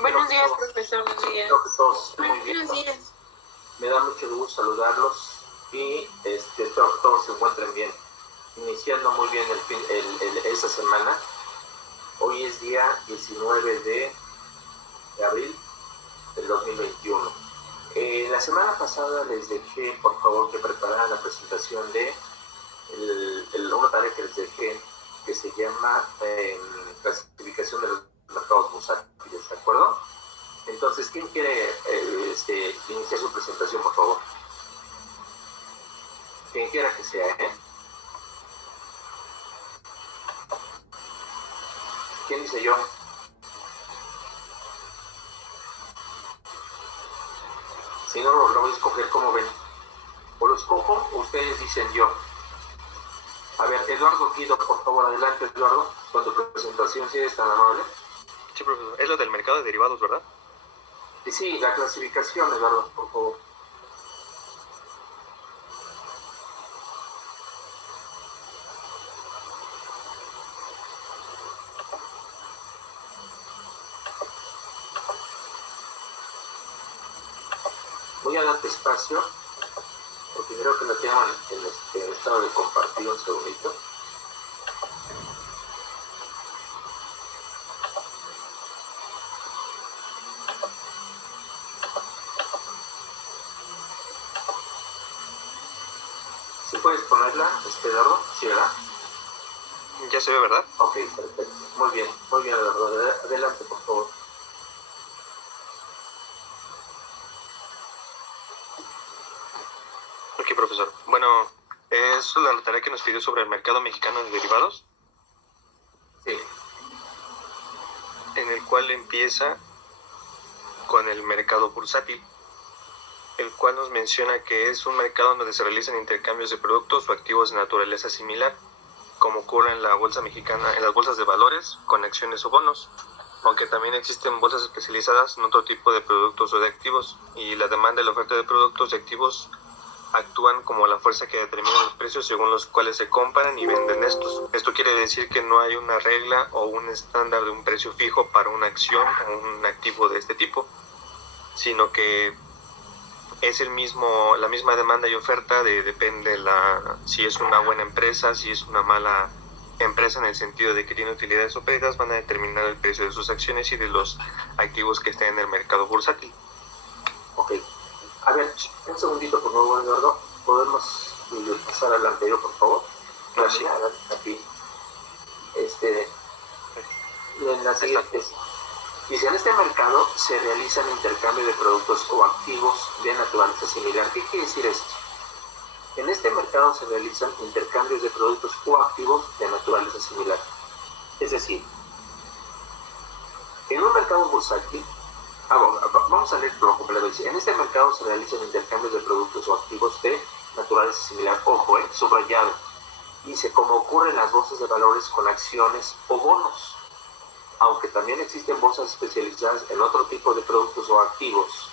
Buenos días, profesor. Buenos días. Espero que todos estén muy bien. Buenos días. Me da mucho gusto saludarlos y espero que todos se encuentren bien. Iniciando muy bien esta semana. Hoy es día 19 de abril del 2021. La semana pasada les dejé, por favor, que prepararan la presentación de una tarea que les dejé, que se llama clasificación de los mercados bursátiles, ¿de acuerdo? Entonces, ¿quién quiere iniciar su presentación, por favor? Quien quiera que sea, ¿eh? ¿Quién dice yo? Si no, lo voy a escoger, ¿cómo ven? O lo escojo, o ustedes dicen yo. A ver, Eduardo Guido, por favor, adelante, Eduardo, con tu presentación, si eres tan amable. Sí, profesor. Es lo del mercado de derivados, ¿verdad? Sí, la clasificación, Eduardo, por favor. Voy a darte espacio, porque creo que lo tengo en estado de compartir un segundito. ¿Sí puedes ponerla, Eduardo? ¿Sí, verdad? Ya se ve, ¿verdad? Ok, perfecto. Muy bien, Eduardo. Adelante, por favor. Ok, profesor. Bueno, es la tarea que nos pidió sobre el mercado mexicano de derivados, Sí. en el cual empieza con el mercado bursátil, el cual nos menciona que es un mercado donde se realizan intercambios de productos o activos de naturaleza similar, como ocurre en la bolsa mexicana, en las bolsas de valores, con acciones o bonos, aunque también existen bolsas especializadas en otro tipo de productos o de activos, y la demanda y la oferta de productos y activos actúan como la fuerza que determina los precios según los cuales se compran y venden estos. Esto quiere decir que no hay una regla o un estándar de un precio fijo para una acción o un activo de este tipo, sino que es la misma demanda y oferta, depende si es una buena empresa, si es una mala empresa, en el sentido de que tiene utilidades o pérdidas, van a determinar el precio de sus acciones y de los activos que estén en el mercado bursátil. Ok. A ver, un segundito, por favor, Eduardo. ¿Podemos pasar al anterior, por favor? Sí. Aquí. En la siguiente. Dice, en este mercado se realizan intercambio de productos o activos de naturaleza similar. ¿Qué quiere decir esto? En este mercado se realizan intercambios de productos o activos de naturaleza similar. Es decir, en un mercado bursátil, vamos a leer lo completo. Dice, en este mercado se realizan intercambios de productos o activos de naturaleza similar. Ojo, subrayado. Dice, como ocurre en las bolsas de valores con acciones o bonos, aunque también existen bolsas especializadas en otro tipo de productos o activos.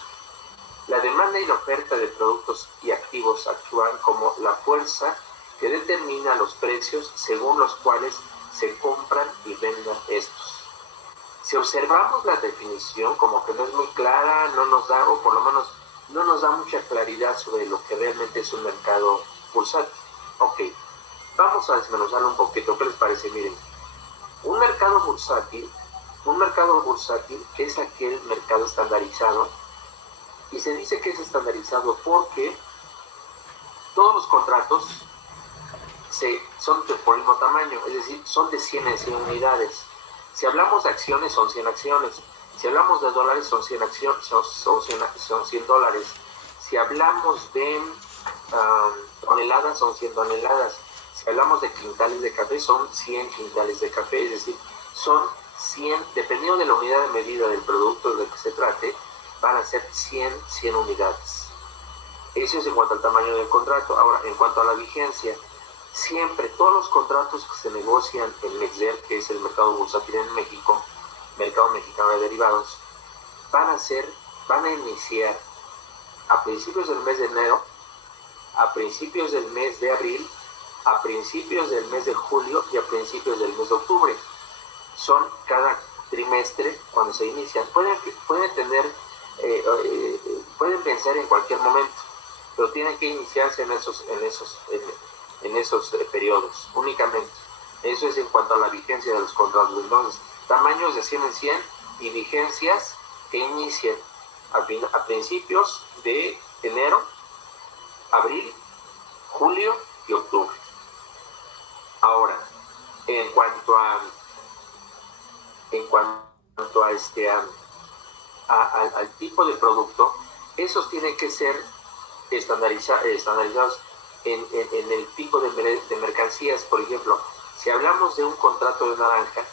La demanda y la oferta de productos y activos actúan como la fuerza que determina los precios según los cuales se compran y venden estos. Si observamos la definición, como que no es muy clara, no nos da, o por lo menos no nos da mucha claridad sobre lo que realmente es un mercado bursátil. Ok, vamos a desmenuzarlo un poquito. ¿Qué les parece? Miren, un mercado bursátil es aquel mercado estandarizado, y se dice que es estandarizado porque todos los contratos son por el mismo tamaño, es decir, son de 100 en 100 unidades. Si hablamos de acciones, son 100 acciones. Si hablamos de dólares, son 100 acciones, son 100 dólares. Si hablamos de toneladas, son 100 toneladas. Si hablamos de quintales de café, son 100 quintales de café. Es decir, son 100, dependiendo de la unidad de medida del producto del que se trate, van a ser 100 unidades. Eso es en cuanto al tamaño del contrato. Ahora, en cuanto a la vigencia, siempre todos los contratos que se negocian en MEXDER, que es el mercado bursátil en México, mercado mexicano de derivados, van a iniciar a principios del mes de enero, a principios del mes de abril, a principios del mes de julio y a principios del mes de octubre. Son trimestre, cuando se inician, pueden vencer en cualquier momento, pero tienen que iniciarse en esos periodos únicamente. Eso es en cuanto a la vigencia de los contratos. Entonces, tamaños de 100 en 100 y vigencias que inicien a principios de enero, abril, julio y octubre. Ahora, en cuanto al tipo de producto, esos tienen que ser estandarizados en el tipo de mercancías. Por ejemplo, si hablamos de un contrato de naranja,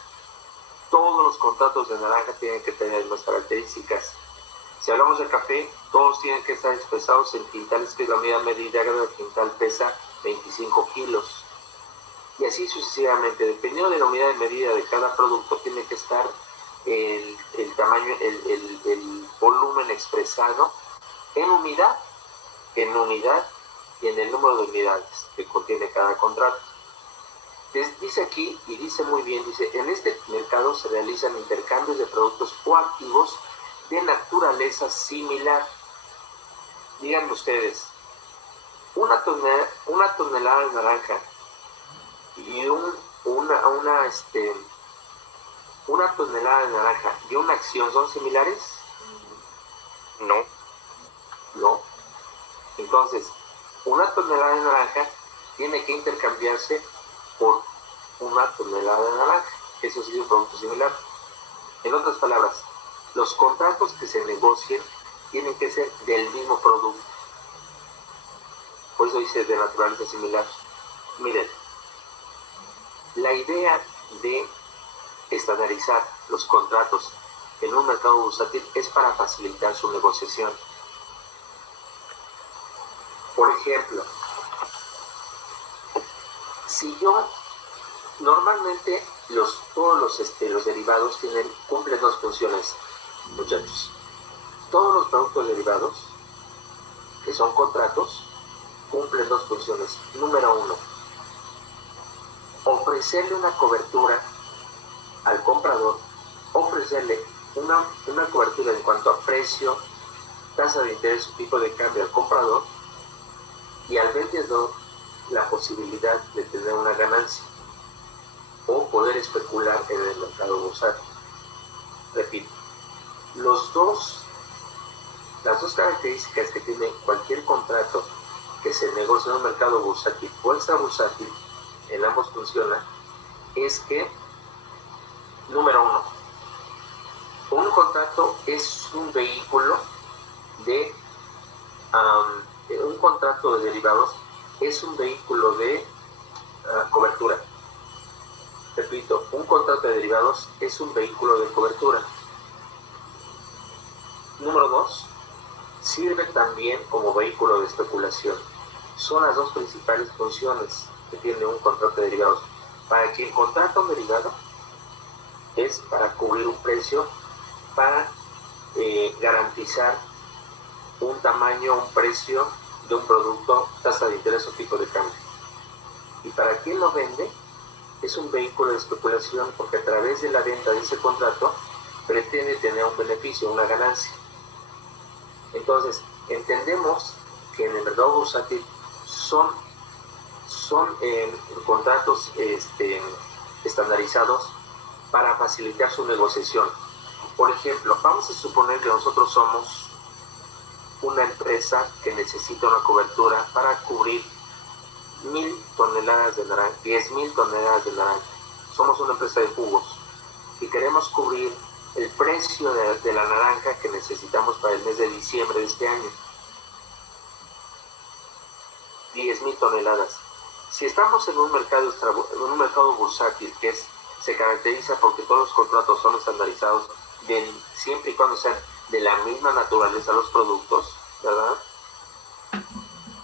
todos los contratos de naranja tienen que tener las mismas características. Si hablamos de café, todos tienen que estar expresados en quintales, que es la unidad medida del quintal pesa 25 kilos. Y así sucesivamente, dependiendo de la unidad de medida de cada producto, tiene que estar el tamaño, el volumen expresado en unidad y en el número de unidades que contiene cada contrato. Dice aquí, y dice muy bien, dice, en este mercado se realizan intercambios de productos o activos de naturaleza similar. Díganme ustedes, una tonelada de naranja y una tonelada de naranja y una acción son similares? No. Entonces, una tonelada de naranja tiene que intercambiarse por una tonelada de naranja. Eso sí es un producto similar. En otras palabras, los contratos que se negocien tienen que ser del mismo producto. Por eso dice de naturaleza similar. Miren, la idea de estandarizar los contratos en un mercado bursátil es para facilitar su negociación. Por ejemplo, si yo normalmente todos los derivados cumplen dos funciones, muchachos. Todos los productos derivados, que son contratos, cumplen dos funciones. Número uno, ofrecerle una cobertura al comprador, ofrecerle una cobertura en cuanto a precio, tasa de interés o tipo de cambio al comprador, y al vendedor la posibilidad de tener una ganancia o poder especular en el mercado bursátil. Repito, las dos características que tiene cualquier contrato que se negocia en un mercado bursátil o extrabursátil, en ambos funciona, es que, número uno, un contrato es un vehículo un contrato de derivados es un vehículo de cobertura. Repito, un contrato de derivados es un vehículo de cobertura. Número dos, sirve también como vehículo de especulación. Son las dos principales funciones que tiene un contrato de derivados. Para quien contrata un derivado es para cubrir un precio, para garantizar un tamaño, un precio de un producto, tasa de interés o tipo de cambio. Y para quien lo vende, es un vehículo de especulación, porque a través de la venta de ese contrato pretende tener un beneficio, una ganancia. Entonces, entendemos que en el mercado bursátil son contratos estandarizados para facilitar su negociación. Por ejemplo, vamos a suponer que nosotros somos una empresa que necesita una cobertura para cubrir 1,000 toneladas de naranja, 10,000 toneladas de naranja. Somos una empresa de jugos y queremos cubrir el precio de la naranja que necesitamos para el mes de diciembre de este año. 10,000 toneladas. Si estamos en un mercado bursátil que se caracteriza porque todos los contratos son estandarizados, siempre y cuando sean de la misma naturaleza los productos, ¿verdad?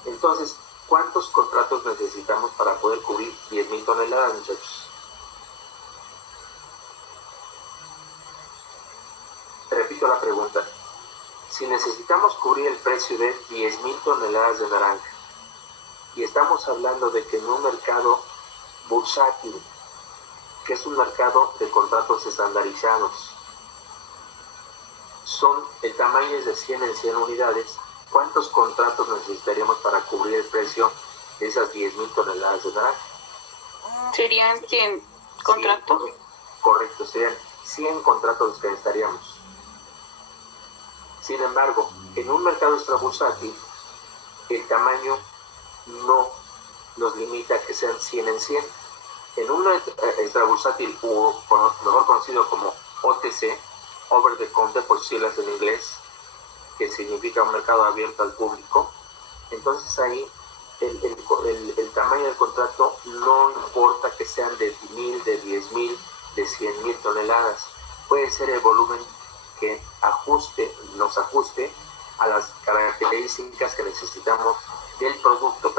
Entonces, ¿cuántos contratos necesitamos para poder cubrir 10,000 toneladas, muchachos? Te repito la pregunta. Si necesitamos cubrir el precio de 10,000 toneladas de naranja y estamos hablando de que en un mercado bursátil que es un mercado de contratos estandarizados. El tamaño es de 100 en 100 unidades. ¿Cuántos contratos necesitaríamos para cubrir el precio de esas 10,000 toneladas de naranja? Serían 100 contratos. Correcto, serían 100 contratos los que necesitaríamos. Sin embargo, en un mercado extrabursátil, el tamaño no nos limita a que sean 100 en 100. En un extrabursátil, o mejor conocido como OTC, Over the Counter, por siglas en inglés, que significa un mercado abierto al público, entonces ahí el tamaño del contrato no importa que sean de 1,000, de 10,000, de 100,000 toneladas. Puede ser el volumen que nos ajuste a las características que necesitamos del producto,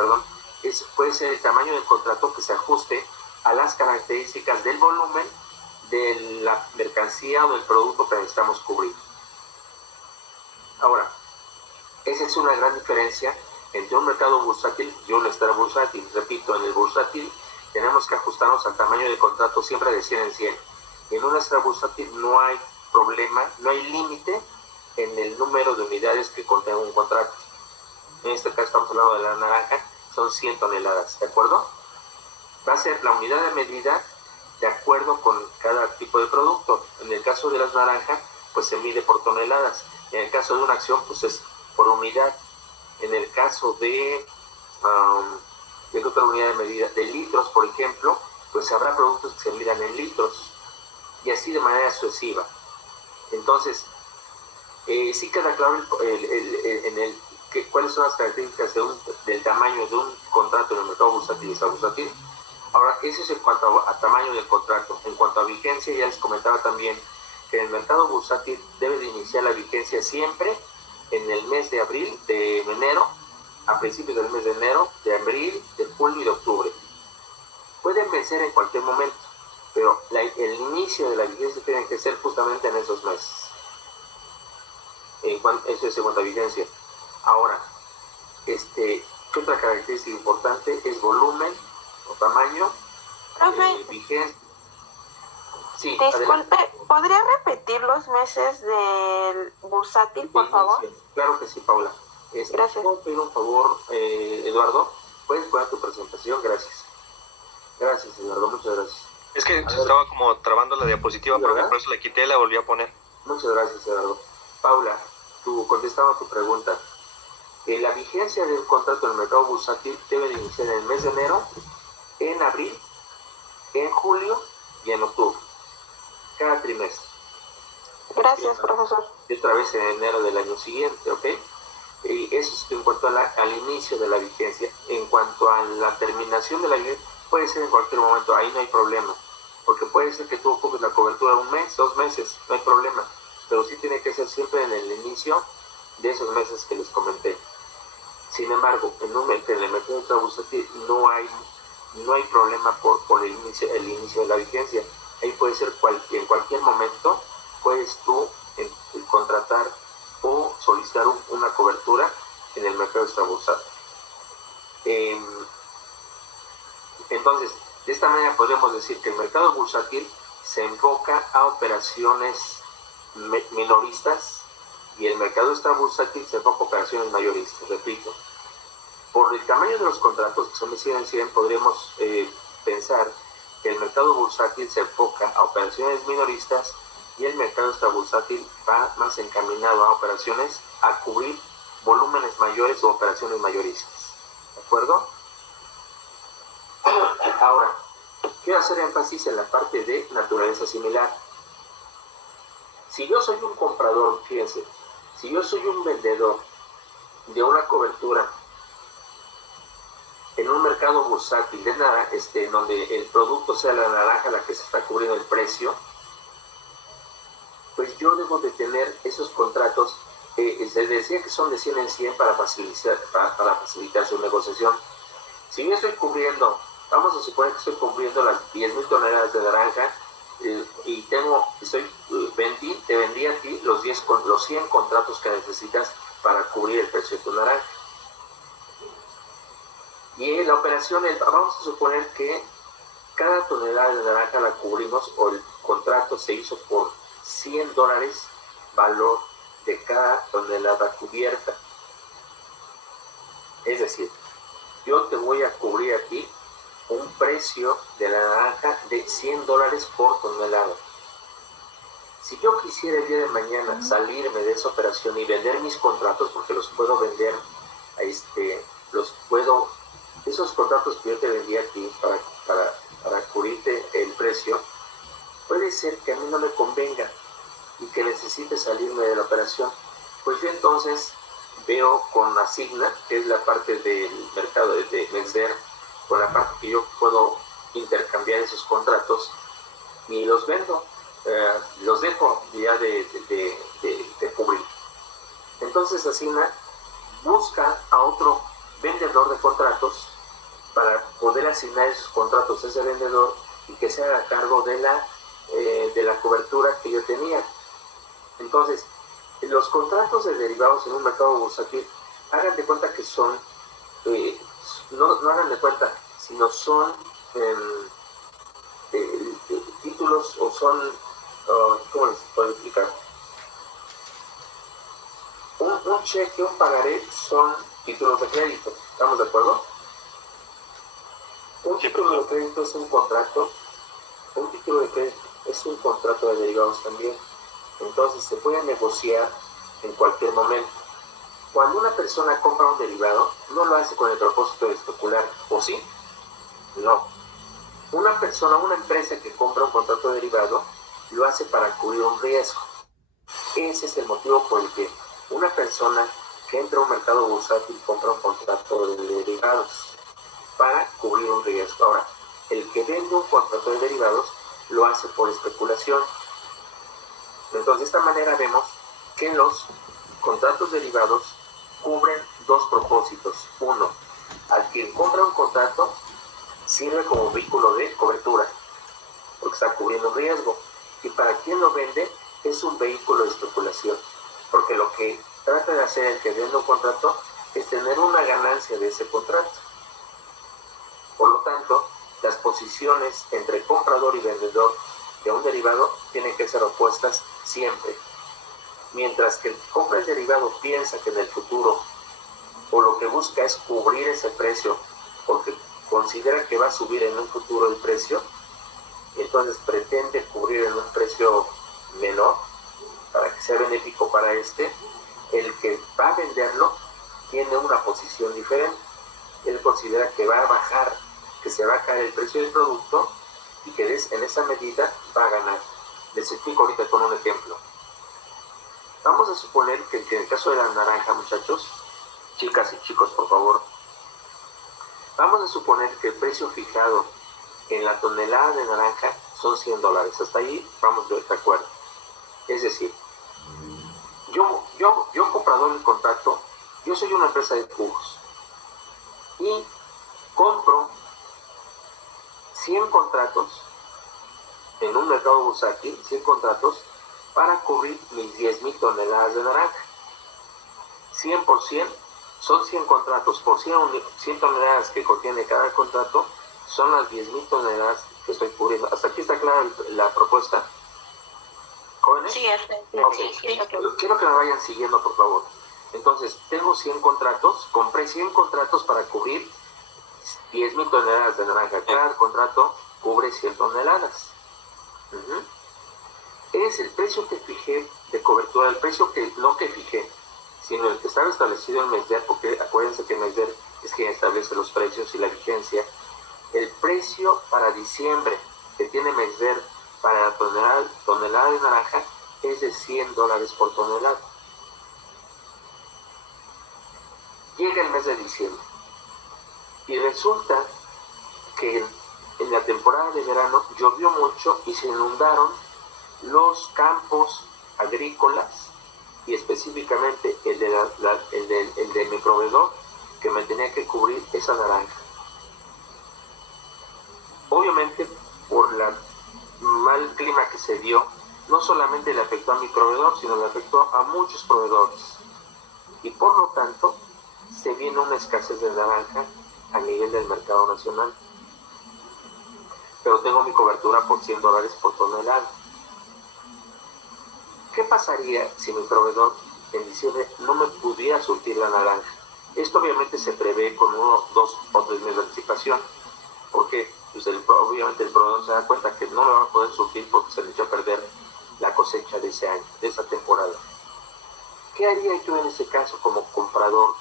puede ser el tamaño del contrato que se ajuste a las características del volumen de la mercancía o del producto que necesitamos cubrir. Ahora, esa es una gran diferencia entre un mercado bursátil y un extrabursátil. Repito, en el bursátil tenemos que ajustarnos al tamaño del contrato siempre de 100 en 100. En un extrabursátil no hay problema, no hay límite en el número de unidades que contenga un contrato. En este caso estamos hablando de la naranja, son 100 toneladas, ¿de acuerdo? Va a ser la unidad de medida de acuerdo con cada tipo de producto. En el caso de las naranjas, pues se mide por toneladas. En el caso de una acción, pues es por unidad. En el caso de otra unidad de medida, de litros, por ejemplo, pues habrá productos que se midan en litros. Y así de manera sucesiva. Entonces, sí queda claro cuáles son las características del tamaño de un contrato en el mercado bursátil y extrabursátil. Ahora, eso es en cuanto a tamaño del contrato. En cuanto a vigencia, ya les comentaba también que en el mercado bursátil debe de iniciar la vigencia siempre en el mes de abril, de enero, a principios del mes de enero, de abril, de julio y de octubre. Pueden vencer en cualquier momento, pero el inicio de la vigencia tiene que ser justamente en esos meses. Eso es en cuanto a vigencia. Ahora, ¿qué otra característica importante? Es volumen o tamaño, Profe, vigencia. Sí, disculpe, adelante. ¿podría repetir los meses del bursátil, por favor? Claro que sí, Paula. Gracias. ¿Puedo pedir un favor, Eduardo? ¿Puedes poner tu presentación? Gracias. Gracias, Eduardo, muchas gracias. Es que se estaba como trabando la diapositiva, ¿verdad? pero por eso la quité y la volví a poner. Muchas gracias, Eduardo. Paula, contestando a tu pregunta. La vigencia del contrato en el mercado bursátil debe de iniciar en el mes de enero, en abril, en julio y en octubre. Cada trimestre. Gracias, profesor. Y otra vez en enero del año siguiente, ¿ok? Y eso es en cuanto al inicio de la vigencia. En cuanto a la terminación de la vigencia, puede ser en cualquier momento, ahí no hay problema. Porque puede ser que tú ocupes la cobertura 1 mes, 2 meses, no hay problema. Pero sí tiene que ser siempre en el inicio de esos meses que les comenté. Sin embargo, en el mercado extrabursátil no hay problema por el inicio de la vigencia. Ahí puede ser en cualquier momento, puedes tú contratar o solicitar una cobertura en el mercado extrabursátil. Entonces, de esta manera podríamos decir que el mercado bursátil se enfoca a operaciones minoristas y el mercado extrabursátil se enfoca a operaciones mayoristas. Repito, por el tamaño de los contratos, que son de 100 en 100, podríamos pensar que el mercado bursátil se enfoca a operaciones minoristas y el mercado extrabursátil va más encaminado a operaciones a cubrir volúmenes mayores o operaciones mayoristas. ¿De acuerdo? Ahora, quiero hacer énfasis en la parte de naturaleza similar. Si yo soy un comprador, fíjense, si yo soy un vendedor de una cobertura en un mercado bursátil donde el producto sea la naranja la que se está cubriendo el precio, pues yo debo de tener esos contratos, se decía que son de 100 en 100 para facilitar su negociación. Si yo estoy cubriendo, vamos a suponer que estoy cubriendo las 10,000 toneladas de naranja y te vendí a ti los 100 contratos que necesitas para cubrir el precio de tu naranja. Y la operación, vamos a suponer que Cada tonelada de naranja la cubrimos o el contrato se hizo por $100 valor de cada tonelada cubierta. Es decir, yo te voy a cubrir aquí un precio de la naranja de $100 por tonelada. Si yo quisiera el día de mañana salirme de esa operación y vender mis contratos, porque los puedo vender, esos contratos que yo te vendí aquí para cubrirte el precio, puede ser que a mí no me convenga y que necesite salirme de la operación. Pues yo entonces veo con Asigna, que es la parte del mercado de Mexder, con la parte que yo puedo intercambiar esos contratos y los vendo, los dejo ya de cubrir. Entonces Asigna busca a otro vendedor de contratos para poder asignar esos contratos a ese vendedor y que se haga cargo de la cobertura que yo tenía. Entonces, los contratos de derivados en un mercado bursátil, hagan de cuenta que son, no hagan de cuenta, sino son títulos o son, ¿cómo les puedo explicar? Un cheque, un pagaré son títulos de crédito, ¿estamos de acuerdo? Un título de crédito es un contrato, un título de crédito es un contrato de derivados también. Entonces se puede negociar en cualquier momento. Cuando una persona compra un derivado, no lo hace con el propósito de especular, ¿o sí? No. Una persona, una empresa que compra un contrato de derivado, lo hace para cubrir un riesgo. Ese es el motivo por el que una persona que entra a un mercado bursátil compra un contrato de derivados para cubrir un riesgo. Ahora, el que vende un contrato de derivados lo hace por especulación. Entonces, de esta manera vemos que los contratos derivados cubren dos propósitos. Uno, al quien compra un contrato sirve como vehículo de cobertura, porque está cubriendo un riesgo. Y para quien lo vende es un vehículo de especulación, porque lo que trata de hacer el que vende un contrato es tener una ganancia de ese contrato. Por lo tanto, las posiciones entre comprador y vendedor de un derivado tienen que ser opuestas siempre. Mientras que el que compra el derivado piensa que en el futuro, o lo que busca es cubrir ese precio, porque considera que va a subir en un futuro el precio, y entonces pretende cubrir en un precio menor para que sea benéfico para el que va a venderlo tiene una posición diferente. Él considera que va a bajar, que se va a caer el precio del producto y que en esa medida va a ganar. Les explico ahorita con un ejemplo. Vamos a suponer que en el caso de la naranja, muchachos, chicas y chicos, por favor, vamos a suponer que el precio fijado en la tonelada de naranja son $100. Hasta ahí vamos de acuerdo. Es decir, yo comprador del contrato, yo soy una empresa de jugos y compro 100 contratos en un mercado bursátil, 100 contratos para cubrir mis 10,000 toneladas de naranja. 100 por 100 son 100 contratos por 100 toneladas que contiene cada contrato, son las 10,000 toneladas que estoy cubriendo. ¿Hasta aquí está clara la propuesta? ¿Jóvenes? Sí, Okay. sí. Quiero que me vayan siguiendo, por favor. Entonces, tengo 100 contratos, compré 100 contratos para cubrir 10,000 toneladas de naranja. Cada contrato cubre 100 toneladas. Es el precio que fijé de cobertura, el precio que no que fijé, sino el que estaba establecido en Mexder, porque acuérdense que Mexder es quien establece los precios y la vigencia. El precio para diciembre que tiene Mexder para la tonelada de naranja es de $100 por tonelada. Llega el mes de diciembre y resulta que en la temporada de verano llovió mucho y se inundaron los campos agrícolas y específicamente el de mi proveedor que me tenía que cubrir esa naranja. Obviamente por la mal clima que se dio, no solamente le afectó a mi proveedor, sino le afectó a muchos proveedores. Y por lo tanto, se viene una escasez de naranja a nivel del mercado nacional. pero tengo mi cobertura por $100 por tonelada. ¿Qué pasaría si mi proveedor en diciembre no me pudiera surtir la naranja? Esto obviamente se prevé con 1, 2 o 3 meses de anticipación, porque pues obviamente el proveedor se da cuenta que no me va a poder surtir porque se le echó a perder la cosecha de ese año, de esa temporada. ¿Qué haría yo en ese caso como comprador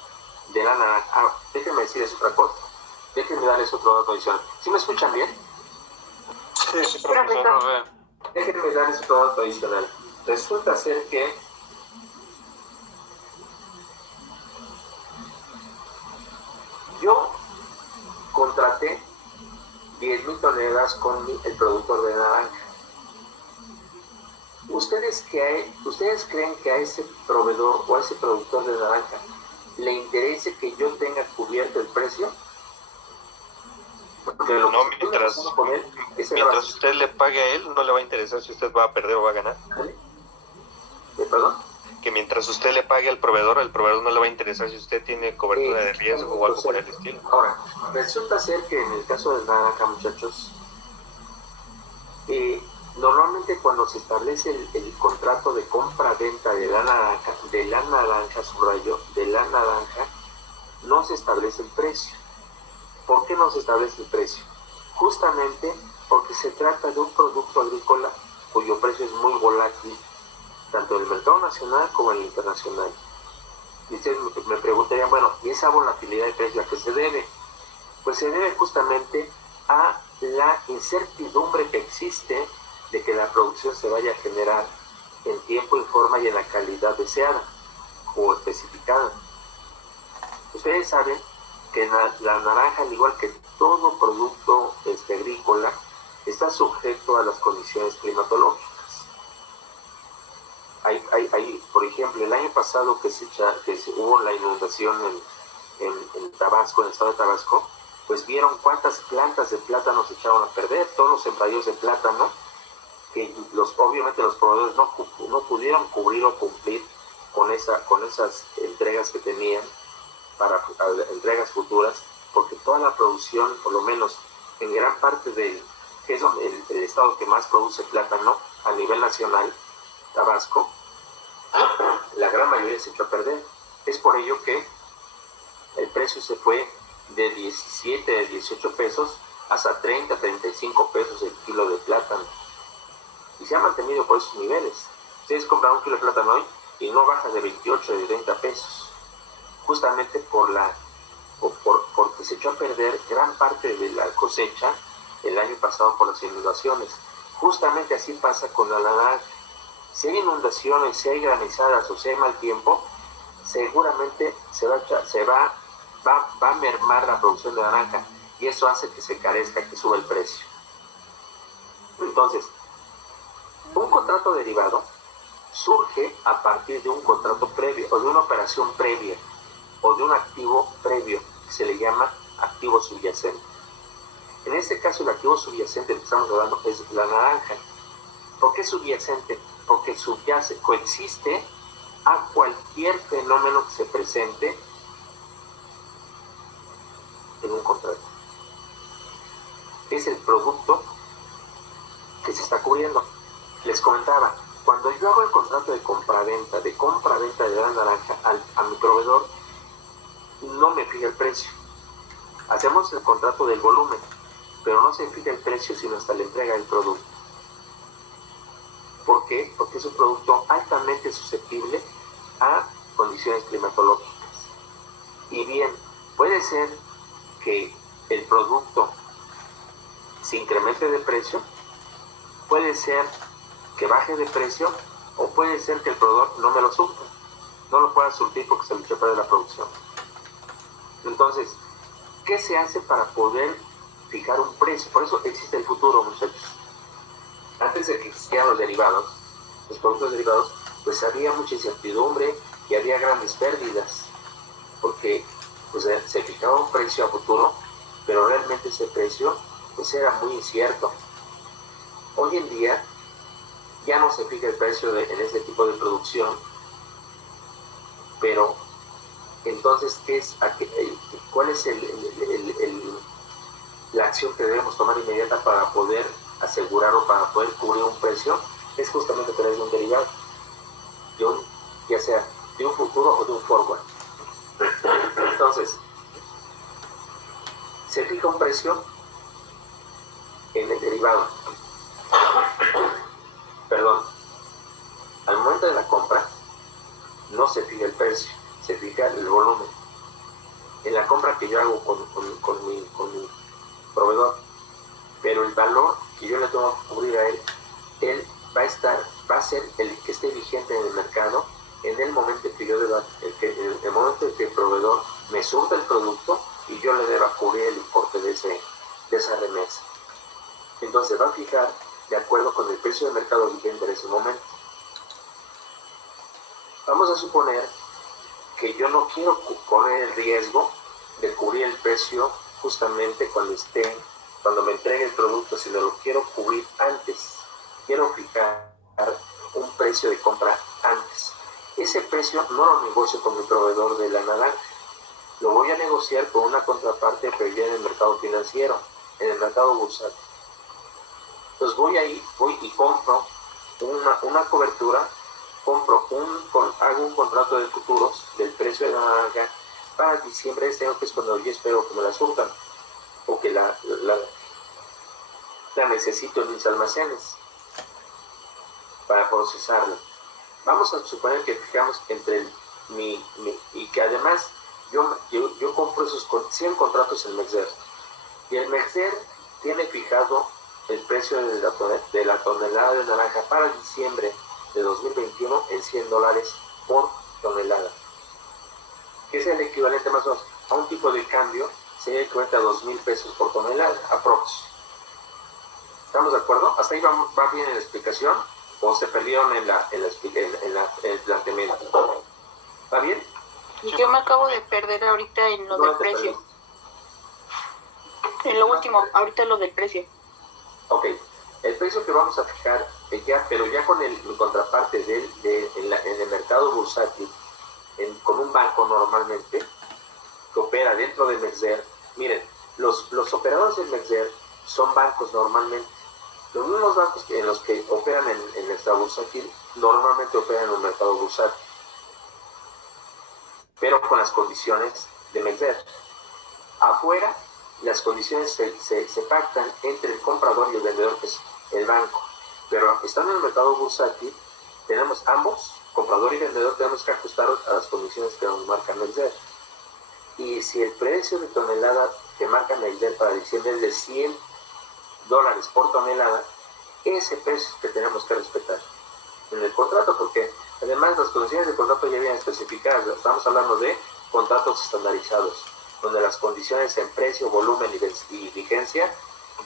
de la naranja? Déjenme decirles otra cosa. Déjenme darles otro dato adicional. ¿Sí me escuchan bien? Sí, profesor. Déjenme darles otro dato adicional. Resulta ser que yo contraté 10,000 toneladas con el productor de naranja. ¿Ustedes creen que a ese proveedor o a ese productor de naranja le interese que yo tenga cubierto el precio? Porque lo No, que mientras usted le pague a él, no le va a interesar si usted va a perder o va a ganar. ¿Perdón? Que mientras usted le pague al proveedor no le va a interesar si usted tiene cobertura de riesgo o algo por el estilo. Ahora, resulta ser que en el caso de naranja, muchachos, normalmente cuando se establece el contrato de compra-venta de la naranja, subrayo, de la naranja, no se establece el precio. ¿Por qué no se establece el precio? Justamente porque se trata de un producto agrícola cuyo precio es muy volátil, tanto en el mercado nacional como en el internacional. Y ustedes me preguntarían, bueno, ¿y esa volatilidad de precio a qué se debe? Pues se debe justamente a la incertidumbre que existe de que la producción se vaya a generar en tiempo y forma y en la calidad deseada o especificada. Ustedes saben que la naranja, al igual que todo producto agrícola, está sujeto a las condiciones climatológicas. Por ejemplo, el año pasado que hubo la inundación en Tabasco, en el estado de Tabasco, pues vieron cuántas plantas de plátano se echaron a perder, todos los sembradíos de plátano, que obviamente los proveedores no pudieron cubrir o cumplir con esas entregas que tenían para entregas futuras, porque toda la producción, por lo menos en gran parte que es el estado que más produce plátano a nivel nacional, Tabasco, la gran mayoría se echó a perder. Es por ello que el precio se fue de 17, 18 pesos hasta 30, 35 pesos el kilo de plátano. Y se ha mantenido por esos niveles. Ustedes compran un kilo de plátano hoy y no baja de 28, de 30 pesos. Justamente porque se echó a perder gran parte de la cosecha el año pasado por las inundaciones. Justamente así pasa con la naranja. Si hay inundaciones, si hay granizadas o si hay mal tiempo, seguramente va a mermar la producción de naranja y eso hace que se carezca, que suba el precio. Entonces, un contrato derivado surge a partir de un contrato previo o de una operación previa o de un activo previo que se le llama activo subyacente. En este caso, el activo subyacente del que estamos hablando es la naranja. ¿Por qué subyacente? Porque subyace, coexiste a cualquier fenómeno que se presente en un contrato. Es el producto que se está cubriendo. Les comentaba, cuando yo hago el contrato de compra-venta de la naranja a mi proveedor, no me fija el precio. Hacemos el contrato del volumen, pero no se fija el precio sino hasta la entrega del producto. ¿Por qué? Porque es un producto altamente susceptible a condiciones climatológicas. Y bien, puede ser que el producto se incremente de precio, puede ser que baje de precio, o puede ser que el proveedor no me lo surta, no lo pueda surtir porque se le echó a perder la producción. Entonces, ¿qué se hace para poder fijar un precio? Por eso existe el futuro, muchachos. Antes de que existieran los derivados, los productos derivados, pues había mucha incertidumbre y había grandes pérdidas, porque pues, se fijaba un precio a futuro, pero realmente ese precio pues era muy incierto. Hoy en día ya no se fija el precio en este tipo de producción, pero entonces, ¿cuál es la acción que debemos tomar inmediata para poder asegurar o para poder cubrir un precio es justamente a través de un derivado, ya sea de un futuro o de un forward. Entonces, se fija un precio en el derivado. Perdón, al momento de la compra no se fija el precio, se fija el volumen. En la compra que yo hago con mi proveedor, pero el valor que yo le tengo que cubrir a él va a ser el que esté vigente en el mercado en el momento en que yo deba, el momento en que el proveedor me surta el producto y yo le deba cubrir el importe de esa remesa. Entonces va a fijar de acuerdo con el precio de mercado vigente en ese momento. Vamos a suponer que yo no quiero correr el riesgo de cubrir el precio justamente cuando me entregue el producto, sino lo quiero cubrir antes. Quiero fijar un precio de compra antes. Ese precio no lo negocio con mi proveedor de la naranja, lo voy a negociar con una contraparte pero ya en el mercado financiero, en el mercado bursátil. Entonces voy y compro una cobertura, hago un contrato de futuros del precio de la naranja para diciembre de este año, que es cuando yo espero que me la surtan o que la necesito en mis almacenes para procesarla. Vamos a suponer que fijamos entre y que además yo compro esos 100 contratos en Mexder y el Mexder tiene fijado el precio de la tonelada de naranja para diciembre de 2021 en $100 por tonelada, que es el equivalente más o menos a un tipo de cambio, sería equivalente a 2,000 pesos por tonelada, aprox. ¿Estamos de acuerdo? ¿Hasta ahí va bien en la explicación? ¿O se perdieron en el planteamiento? ¿Va bien? Yo me acabo de perder ahorita en lo del precio. En lo último, ahorita lo del precio. Ok, el precio que vamos a fijar, pero ya con mi contraparte en el mercado bursátil, con un banco normalmente, que opera dentro de Mexder. Miren, los operadores del Mexder son bancos normalmente. Los mismos bancos en los que operan en nuestra bursátil, normalmente operan en un mercado bursátil, pero con las condiciones de Mexder. Afuera, las condiciones se pactan entre el comprador y el vendedor, que es el banco. Pero estando en el mercado bursátil, tenemos ambos, comprador y vendedor, tenemos que ajustarnos a las condiciones que nos marca Mexder. Y si el precio de tonelada que marca Mexder para diciembre es de $100 por tonelada, ese precio que tenemos que respetar en el contrato, porque además las condiciones del contrato ya vienen especificadas. Estamos hablando de contratos estandarizados, donde las condiciones en precio, volumen y vigencia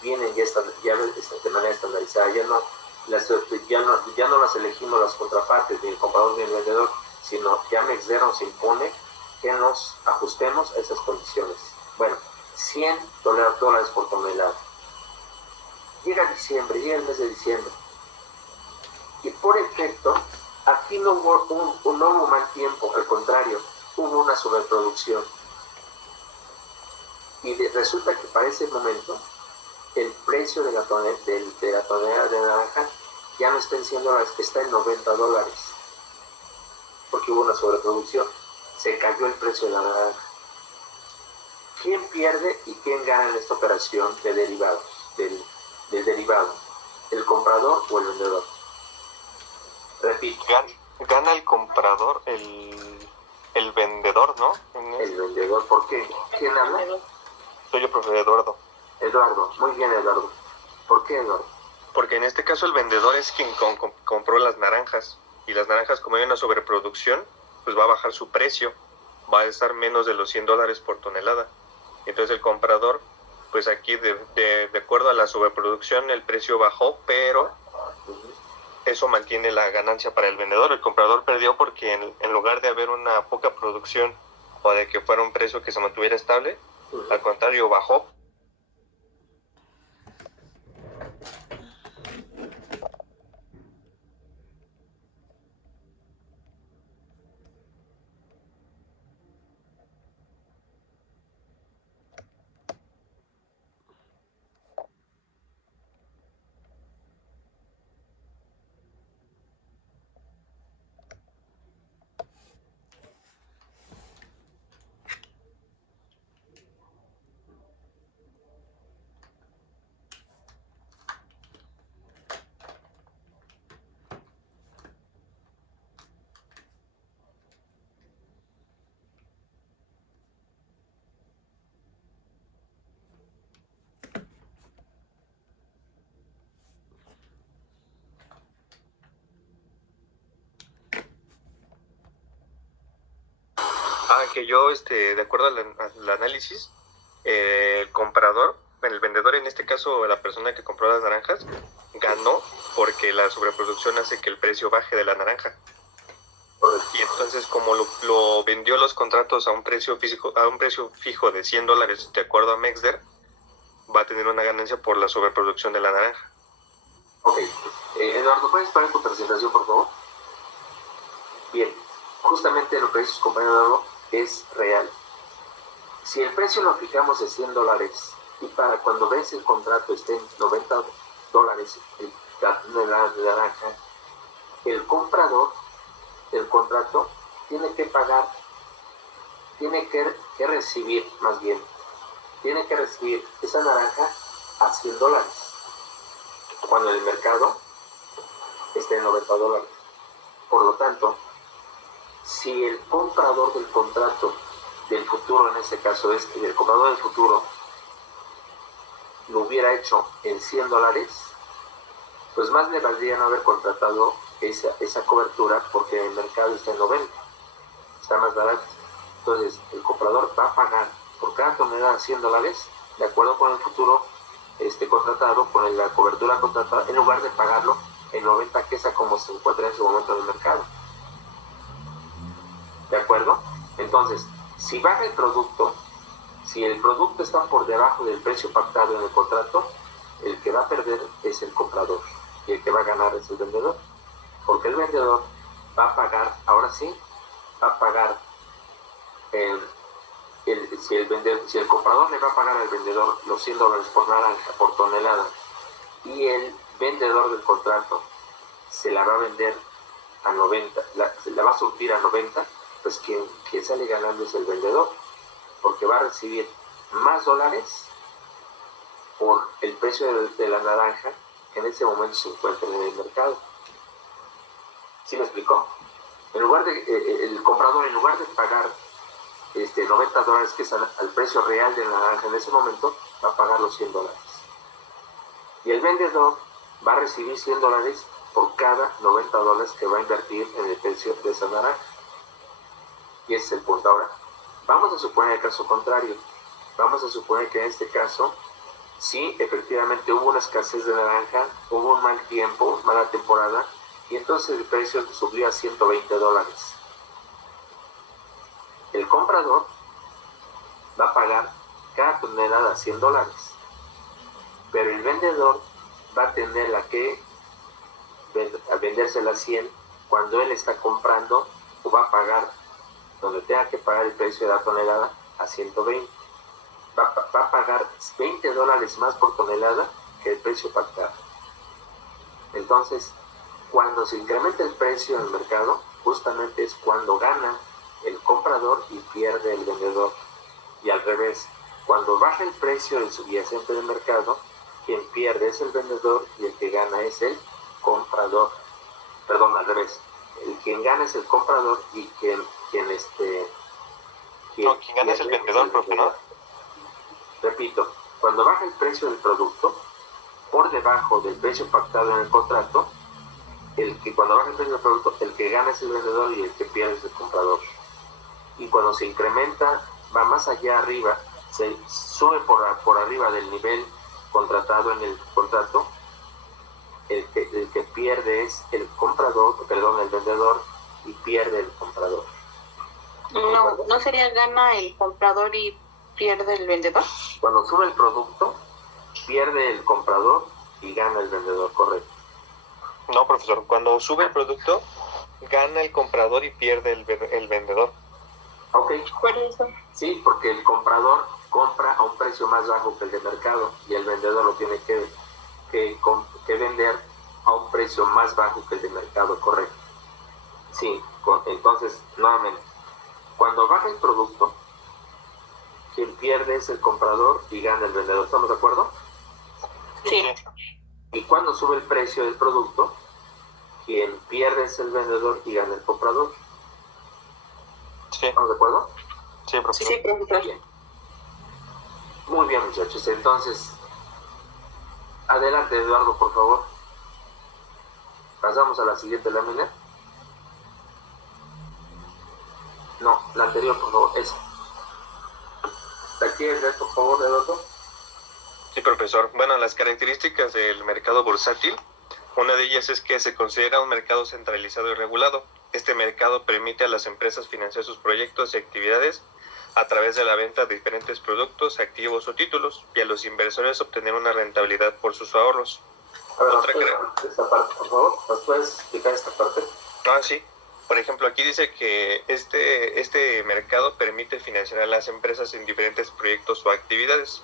vienen ya de manera estandarizada. Ya no las elegimos las contrapartes, ni el comprador ni el vendedor, sino ya Mexder nos impone que nos ajustemos a esas condiciones. Bueno, $100 por tonelada. Llega el mes de diciembre, y por efecto, aquí no hubo mal tiempo, al contrario, hubo una sobreproducción. Y resulta que para ese momento, el precio de la tonelada de naranja ya no está en $100, está en $90, porque hubo una sobreproducción. Se cayó el precio de la naranja. ¿Quién pierde y quién gana en esta operación de derivados? Del derivado, ¿el comprador o el vendedor? Repito. Gana el comprador, el vendedor, ¿no? El vendedor, ¿por qué? ¿Quién habla? Soy yo, profe Eduardo. Eduardo, muy bien, Eduardo. ¿Por qué, Eduardo? Porque en este caso el vendedor es quien compró las naranjas, y las naranjas, como hay una sobreproducción, pues va a bajar su precio, va a estar menos de los $100 por tonelada. Entonces el comprador, pues aquí de acuerdo a la sobreproducción el precio bajó, pero eso mantiene la ganancia para el vendedor. El comprador perdió porque en lugar de haber una poca producción o de que fuera un precio que se mantuviera estable, al contrario bajó. que yo, de acuerdo al análisis, el comprador, el vendedor, en este caso la persona que compró las naranjas, ganó porque la sobreproducción hace que el precio baje de la naranja. Y entonces, como lo vendió los contratos a un precio fijo de $100 de acuerdo a Mexder, va a tener una ganancia por la sobreproducción de la naranja. Ok. Eduardo, ¿puedes parar tu presentación, por favor? Bien, justamente lo que dice su compañero Eduardo es real. Si el precio lo fijamos en $100 y para cuando vence el contrato esté en $90 la tonelada de naranja, el comprador del contrato tiene que pagar, tiene que recibir, más bien, tiene que recibir esa naranja a $100 cuando el mercado esté en $90. Por lo tanto, si el comprador del contrato del futuro, en este caso el comprador del futuro, lo hubiera hecho en $100, pues más le valdría no haber contratado esa cobertura porque el mercado está en 90, está más barato. Entonces, el comprador va a pagar por cada tonelada $100, de acuerdo con el futuro contratado, con la cobertura contratada, en lugar de pagarlo en 90, que es a como se encuentra en ese momento en el mercado. ¿De acuerdo? Entonces, si baja el producto, si el producto está por debajo del precio pactado en el contrato, el que va a perder es el comprador y el que va a ganar es el vendedor. Porque el vendedor va a pagar, ahora sí, va a pagar, si el comprador le va a pagar al vendedor los $100 por naranja, por tonelada, y el vendedor del contrato se la va a vender a 90, se la va a surtir a 90, pues quien sale ganando es el vendedor, porque va a recibir más dólares por el precio de la naranja que en ese momento se encuentra en el mercado. ¿Sí me explicó? El comprador, en lugar de pagar $90, que es al precio real de la naranja en ese momento, va a pagar los $100. Y el vendedor va a recibir $100 por cada $90 que va a invertir en el precio de esa naranja. Y ese es el punto. Ahora, vamos a suponer el caso contrario. Vamos a suponer que en este caso, sí, efectivamente hubo una escasez de naranja, hubo un mal tiempo, mala temporada, y entonces el precio subió a $120. El comprador va a pagar cada tonelada $100, pero el vendedor va a tener a vendérsela a 100 cuando él está comprando, o va a pagar donde tenga que pagar el precio de la tonelada a 120. Va a pagar $20 más por tonelada que el precio pactado. Entonces, cuando se incrementa el precio en el mercado, justamente es cuando gana el comprador y pierde el vendedor. Y al revés, cuando baja el precio del subyacente del mercado, quien pierde es el vendedor y el que gana es el comprador. Perdón, al revés. Quien gana es el comprador y quien gana es el vendedor, profe, ¿no? Repito, cuando baja el precio del producto por debajo del precio pactado en el contrato, cuando baja el precio del producto, el que gana es el vendedor y el que pierde es el comprador. Y cuando se incrementa, va más allá arriba, se sube por arriba del nivel contratado en el contrato, el que pierde es el vendedor, y pierde el comprador. ¿No sería gana el comprador y pierde el vendedor? Cuando sube el producto, pierde el comprador y gana el vendedor, correcto. No, profesor, cuando sube el producto, gana el comprador y pierde el vendedor. Ok. Por eso. Sí, porque el comprador compra a un precio más bajo que el de mercado y el vendedor lo tiene que vender a un precio más bajo que el de mercado, correcto. Sí, entonces, nuevamente, cuando baja el producto, quien pierde es el comprador y gana el vendedor. ¿Estamos de acuerdo? Sí. Y cuando sube el precio del producto, quien pierde es el vendedor y gana el comprador. Sí. ¿Estamos de acuerdo? Sí, profesor. Sí, profesor. Bien. Muy bien, muchachos. Entonces, adelante, Eduardo, por favor. Pasamos a la siguiente lámina. No, la anterior, por favor, esa. ¿La quieres leer, por favor, Eduardo? Sí, profesor. Bueno, las características del mercado bursátil, una de ellas es que se considera un mercado centralizado y regulado. Este mercado permite a las empresas financiar sus proyectos y actividades a través de la venta de diferentes productos, activos o títulos, y a los inversores obtener una rentabilidad por sus ahorros. A ver, Otra esta parte, por favor. ¿Nos puedes explicar esta parte? Sí. Por ejemplo, aquí dice que este mercado permite financiar a las empresas en diferentes proyectos o actividades.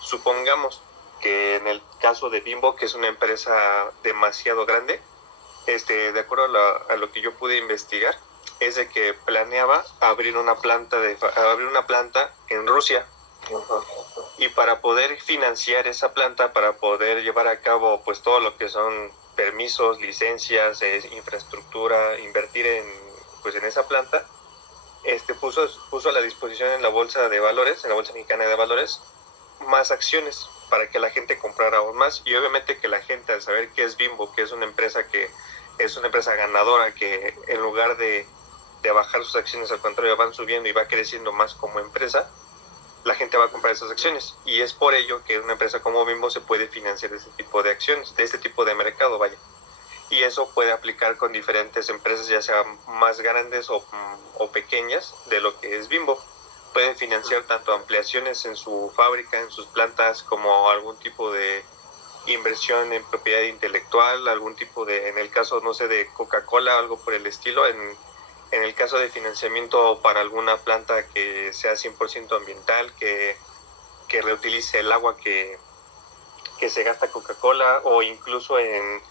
Supongamos que en el caso de Bimbo, que es una empresa demasiado grande, de acuerdo a lo que yo pude investigar, es de que planeaba abrir una planta en Rusia. Y para poder financiar esa planta, para poder llevar a cabo pues todo lo que son permisos, licencias, infraestructura, invertir en esa planta, puso a la disposición en la bolsa de valores, en la bolsa mexicana de valores, más acciones para que la gente comprara aún más. Y obviamente que la gente, al saber que es Bimbo, que es una empresa ganadora, que en lugar de bajar sus acciones, al contrario, van subiendo y va creciendo más como empresa, la gente va a comprar esas acciones. Y es por ello que una empresa como Bimbo se puede financiar de este tipo de acciones, de este tipo de mercado, vaya. Y eso puede aplicar con diferentes empresas, ya sean más grandes o pequeñas de lo que es Bimbo. Pueden financiar tanto ampliaciones en su fábrica, en sus plantas, como algún tipo de inversión en propiedad intelectual, algún tipo en el caso, no sé, de Coca-Cola, algo por el estilo, en el caso de financiamiento para alguna planta que sea 100% ambiental, que reutilice el agua que se gasta Coca-Cola, o incluso en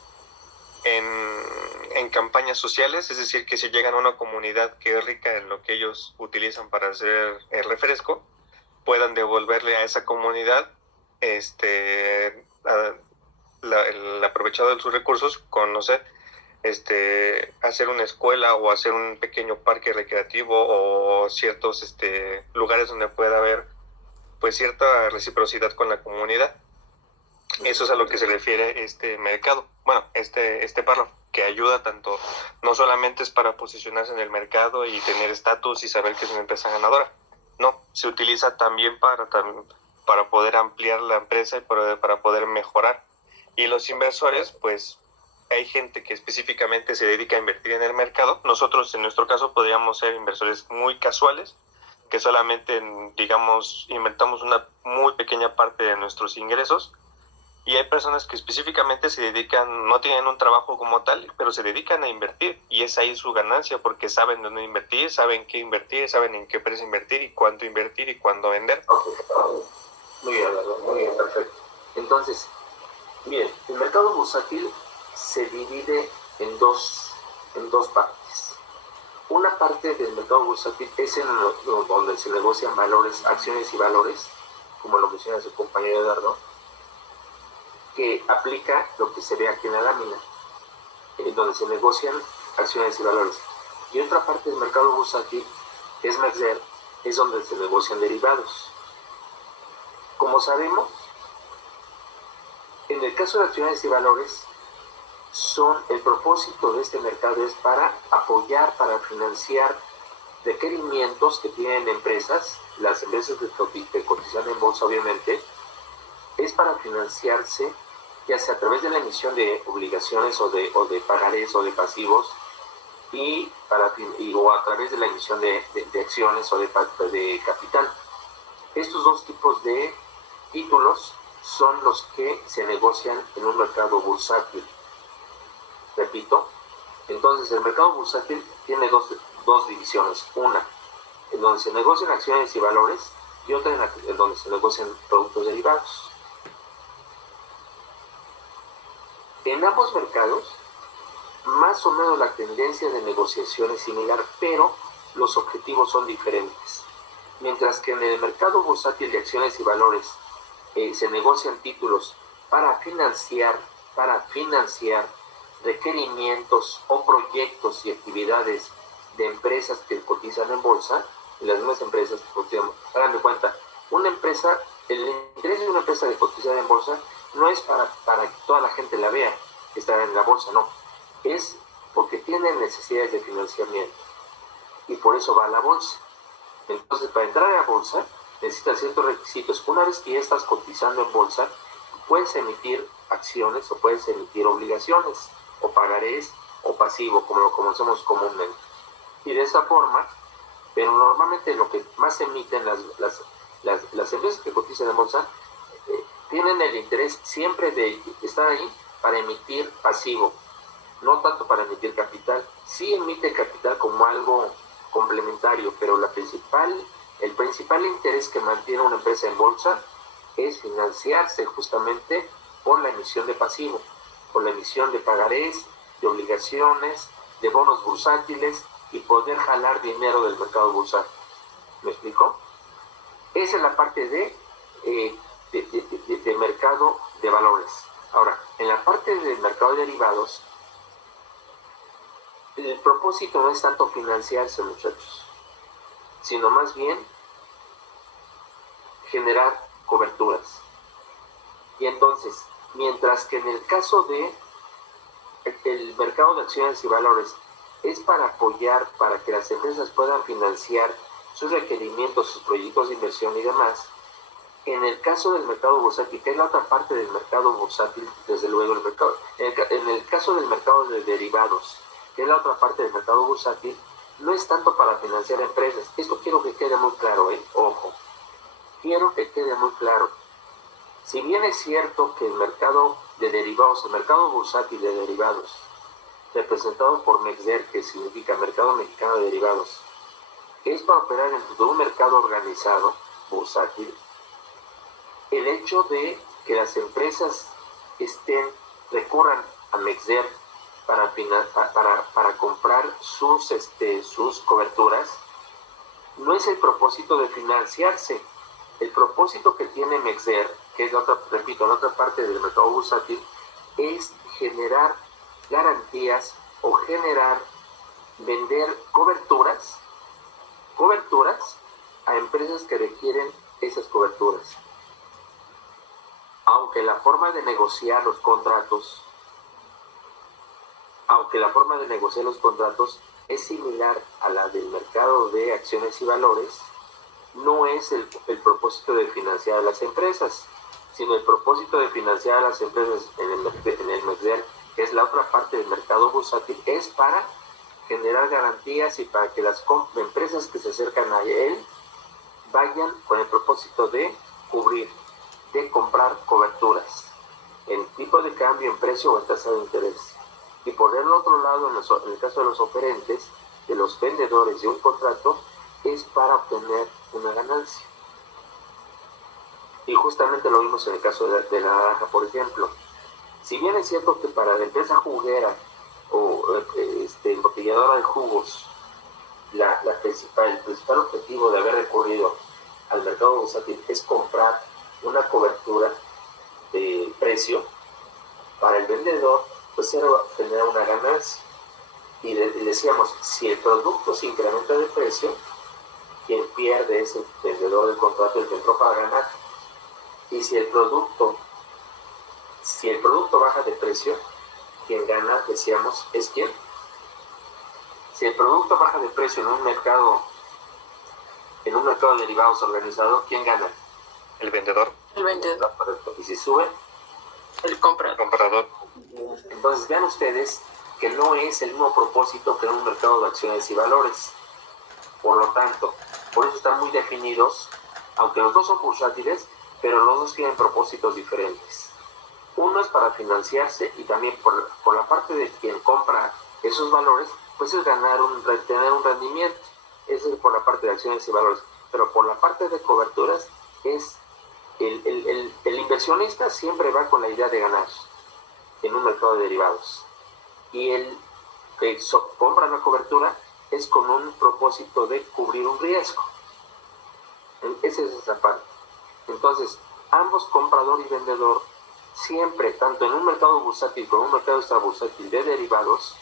campañas sociales, es decir, que si llegan a una comunidad que es rica en lo que ellos utilizan para hacer el refresco, puedan devolverle a esa comunidad el aprovechado de sus recursos con, no sé, hacer una escuela o hacer un pequeño parque recreativo o ciertos lugares donde pueda haber pues cierta reciprocidad con la comunidad. Eso es a lo que se refiere este mercado. Bueno, este párrafo, que ayuda tanto, no solamente es para posicionarse en el mercado y tener estatus y saber que es una empresa ganadora. No, se utiliza también para poder ampliar la empresa y para poder mejorar. Y los inversores, pues, hay gente que específicamente se dedica a invertir en el mercado. Nosotros, en nuestro caso, podríamos ser inversores muy casuales, que solamente, digamos, invertamos una muy pequeña parte de nuestros ingresos. Y hay personas que específicamente se dedican, no tienen un trabajo como tal, pero se dedican a invertir. Y es ahí su ganancia, porque saben dónde invertir, saben qué invertir, saben en qué precio invertir y cuándo vender. Muy bien, muy bien, perfecto. Entonces, miren, el mercado bursátil se divide en dos partes. Una parte del mercado bursátil es donde se negocian valores, acciones y valores, como lo menciona su compañero Eduardo, que aplica lo que se ve aquí en la lámina, donde se negocian acciones y valores. Y otra parte del mercado bursátil, que es MexDer, es donde se negocian derivados. Como sabemos, en el caso de acciones y valores, el propósito de este mercado es para apoyar, para financiar requerimientos que tienen empresas, las empresas que cotizan en bolsa, obviamente, es para financiarse, ya sea a través de la emisión de obligaciones o de pagarés o de pasivos, o a través de la emisión de acciones o de capital. Estos dos tipos de títulos son los que se negocian en un mercado bursátil. Repito, entonces el mercado bursátil tiene dos divisiones. Una, en donde se negocian acciones y valores, y otra en donde se negocian productos derivados. En ambos mercados, más o menos la tendencia de negociación es similar, pero los objetivos son diferentes. Mientras que en el mercado bursátil de acciones y valores se negocian títulos para financiar requerimientos o proyectos y actividades de empresas que cotizan en bolsa, y las mismas empresas que cotizan, hagan de cuenta, el interés de una empresa de cotizar en bolsa no es para que toda la gente la vea, que está en la bolsa, no. Es porque tienen necesidades de financiamiento. y por eso va a la bolsa. Entonces, para entrar a la bolsa necesitas ciertos requisitos. Una vez que ya estás cotizando en bolsa, puedes emitir acciones o puedes emitir obligaciones o pagarés o pasivo, como lo conocemos comúnmente. Y de esta forma, pero normalmente lo que más emiten las empresas que cotizan en bolsa tienen el interés siempre de estar ahí para emitir pasivo, no tanto para emitir capital. Sí emite capital como algo complementario, pero el principal interés que mantiene una empresa en bolsa es financiarse justamente por la emisión de pasivo, por la emisión de pagarés, de obligaciones, de bonos bursátiles y poder jalar dinero del mercado bursátil. ¿Me explico? Esa es la parte de mercado de valores. Ahora, en la parte del mercado de derivados, el propósito no es tanto financiarse, muchachos, sino más bien generar coberturas. Y entonces, mientras que en el caso de el mercado de acciones y valores es para apoyar, para que las empresas puedan financiar sus requerimientos, sus proyectos de inversión y demás, en el caso del mercado bursátil, que es la otra parte del mercado bursátil, desde luego en el caso del mercado de derivados, que es la otra parte del mercado bursátil, no es tanto para financiar empresas. Esto quiero que quede muy claro, ojo, quiero que quede muy claro. Si bien es cierto que el mercado de derivados, el mercado bursátil de derivados, representado por MEXDER, que significa Mercado Mexicano de Derivados, es para operar dentro de un mercado organizado, bursátil, el hecho de que las empresas recurran a MEXDER para comprar sus coberturas, no es el propósito de financiarse. El propósito que tiene MEXDER, que es la otra parte del mercado bursátil, es generar garantías o vender coberturas a empresas que requieren esas coberturas. Aunque la forma de negociar los contratos es similar a la del mercado de acciones y valores, no es el propósito de financiar a las empresas, sino el propósito de financiar a las empresas en el MEXDER, que es la otra parte del mercado bursátil, es para generar garantías y para que las empresas que se acercan a él vayan con el propósito de cubrir, de comprar coberturas en tipo de cambio, en precio o en tasa de interés. Y por el otro lado, en el caso de los oferentes, de los vendedores de un contrato, es para obtener una ganancia. Y justamente lo vimos en el caso de la naranja, por ejemplo. Si bien es cierto que para la empresa juguera o embotelladora de jugos, el principal objetivo de haber recurrido al mercado bursátil es comprar una cobertura de precio, para el vendedor pues era generar una ganancia. Y decíamos, si el producto se incrementa de precio, quien pierde es el vendedor del contrato, el que entró para ganar. Y si el producto baja de precio, quien gana, decíamos, es quién. Si el producto baja de precio en un mercado de derivados organizado, ¿quién gana? El vendedor. El vendedor. Correcto. Y si sube, El comprador. Comprador. Entonces vean ustedes que no es el mismo propósito que en un mercado de acciones y valores. Por lo tanto, por eso están muy definidos, aunque los dos son bursátiles, pero los dos tienen propósitos diferentes. Uno es para financiarse y también por la parte de quien compra esos valores, pues es tener un rendimiento. Eso es por la parte de acciones y valores. Pero por la parte de coberturas, es el inversionista siempre va con la idea de ganar en un mercado de derivados. Y el que compra la cobertura es con un propósito de cubrir un riesgo. Esa es esa parte. Entonces, ambos, comprador y vendedor, siempre, tanto en un mercado bursátil como en un mercado extrabursátil de derivados,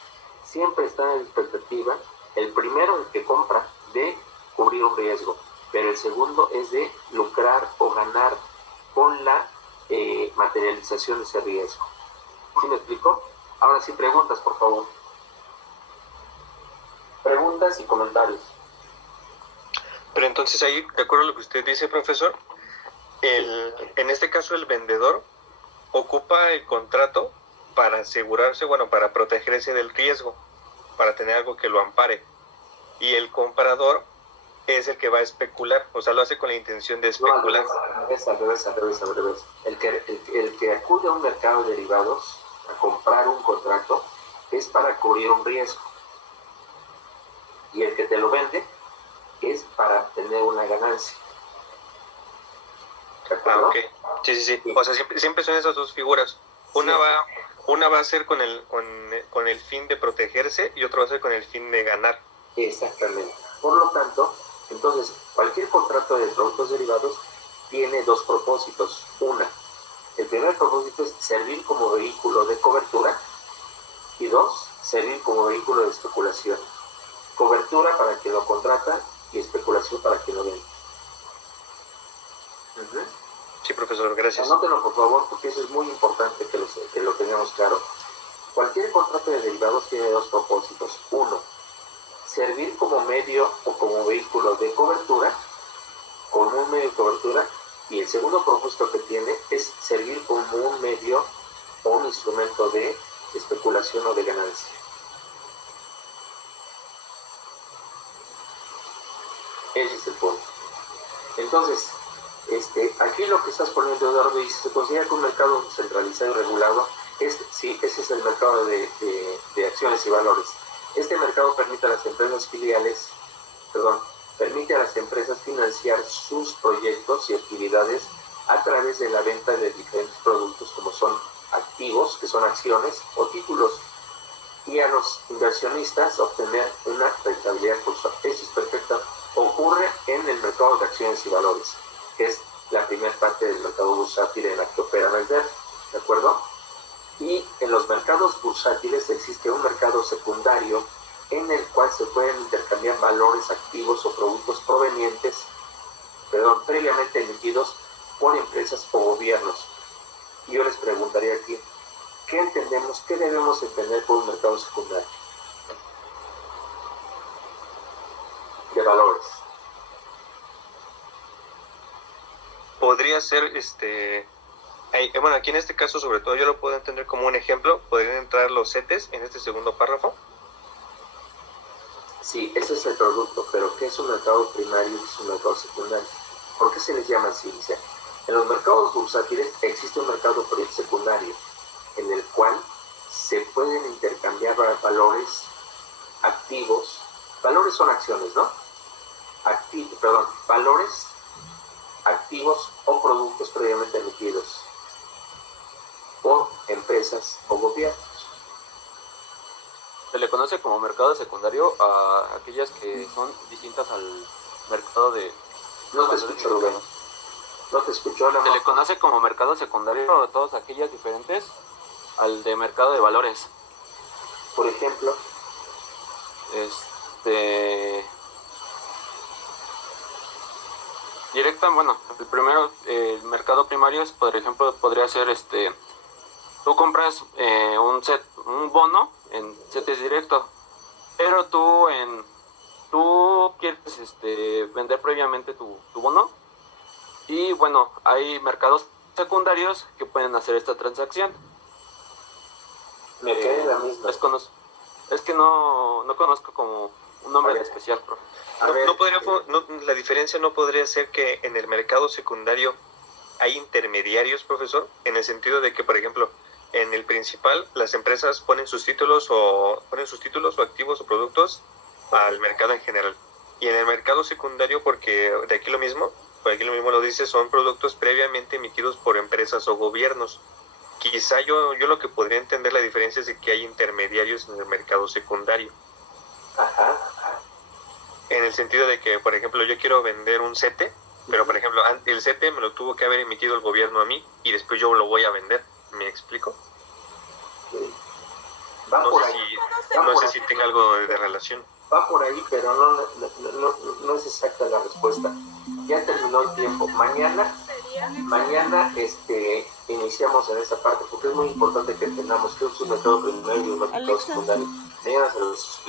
siempre están en expectativa, el primero, el que compra, de cubrir un riesgo, pero el segundo es de lucrar o ganar con la materialización de ese riesgo. ¿Sí me explico? Ahora sí, preguntas, por favor. Preguntas y comentarios. Pero entonces ahí, de acuerdo a lo que usted dice, profesor, en este caso el vendedor ocupa el contrato para asegurarse, bueno, para protegerse del riesgo, para tener algo que lo ampare. Y el comprador es el que va a especular, o sea, lo hace con la intención de especular. No, al revés. El que acude a un mercado de derivados a comprar un contrato es para cubrir un riesgo. Y el que te lo vende es para tener una ganancia. ¿De acuerdo? Ok. Sí. O sea, siempre son esas dos figuras. Una va a ser con el fin de protegerse y otra va a ser con el fin de ganar. Exactamente. Por lo tanto, entonces, cualquier contrato de productos derivados tiene dos propósitos. El primer propósito es servir como vehículo de cobertura y dos, servir como vehículo de especulación. Cobertura para quien lo contrata y especulación para quien lo vende. Sí, profesor, gracias. Anótenlo, por favor, porque eso es muy importante que lo tengamos claro. Cualquier contrato de derivados tiene dos propósitos. Servir como medio o como vehículo de cobertura, como un medio de cobertura, y el segundo propósito que tiene es servir como un medio o un instrumento de especulación o de ganancia. Ese es el punto. Entonces, aquí lo que estás poniendo, Eduardo, dice, se considera que un mercado centralizado y regulado, sí, ese es el mercado de acciones y valores. Este mercado permite a las empresas financiar sus proyectos y actividades a través de la venta de diferentes productos como son activos, que son acciones o títulos, y a los inversionistas obtener una rentabilidad cursal. Eso es perfecto. Ocurre en el mercado de acciones y valores, que es la primera parte del mercado bursátil en la que opera Nasdaq, ¿de acuerdo? Y en los mercados bursátiles existe un mercado secundario en el cual se pueden intercambiar valores, activos o productos previamente emitidos por empresas o gobiernos. Y yo les preguntaría aquí, ¿qué debemos entender por un mercado secundario? De valores. Podría ser, bueno, aquí en este caso sobre todo yo lo puedo entender como un ejemplo, podrían entrar los CETES en este segundo párrafo. Sí, ese es el producto, pero ¿qué es un mercado primario y qué es un mercado secundario? ¿Por qué se les llama así? En los mercados bursátiles existe un mercado secundario en el cual se pueden intercambiar valores, activos. Valores son acciones, ¿no? Valores, activos o productos previamente emitidos por empresas o gobiernos. Se le conoce como mercado secundario a aquellas que son distintas al mercado de... No te escucho, Rubén. No te escucho. Se le conoce como mercado secundario a todas aquellas diferentes al de mercado de valores. Por ejemplo, el mercado primario es, por ejemplo, podría ser tú compras un bono en CETES directo, pero tú quieres vender previamente tu bono, y bueno, hay mercados secundarios que pueden hacer esta transacción. Me quedé la misma. Es que no conozco como un nombre especial, profe. La diferencia no podría ser que en el mercado secundario hay intermediarios, profesor, en el sentido de que, por ejemplo, en el principal las empresas ponen sus títulos o activos o productos al mercado en general, y en el mercado secundario, porque de aquí lo mismo lo dice, son productos previamente emitidos por empresas o gobiernos. Quizá yo lo que podría entender la diferencia es de que hay intermediarios en el mercado secundario. Ajá. En el sentido de que, por ejemplo, yo quiero vender un CETE, pero por ejemplo, el CETE me lo tuvo que haber emitido el gobierno a mí y después yo lo voy a vender. ¿Me explico? Sí. No sé si tenga algo de relación. Va por ahí, pero no es exacta la respuesta. Ya terminó el tiempo. Mañana iniciamos en esta parte, porque es muy importante que entendamos que es un mercado primario y un mercado secundario. Mañana se los explico.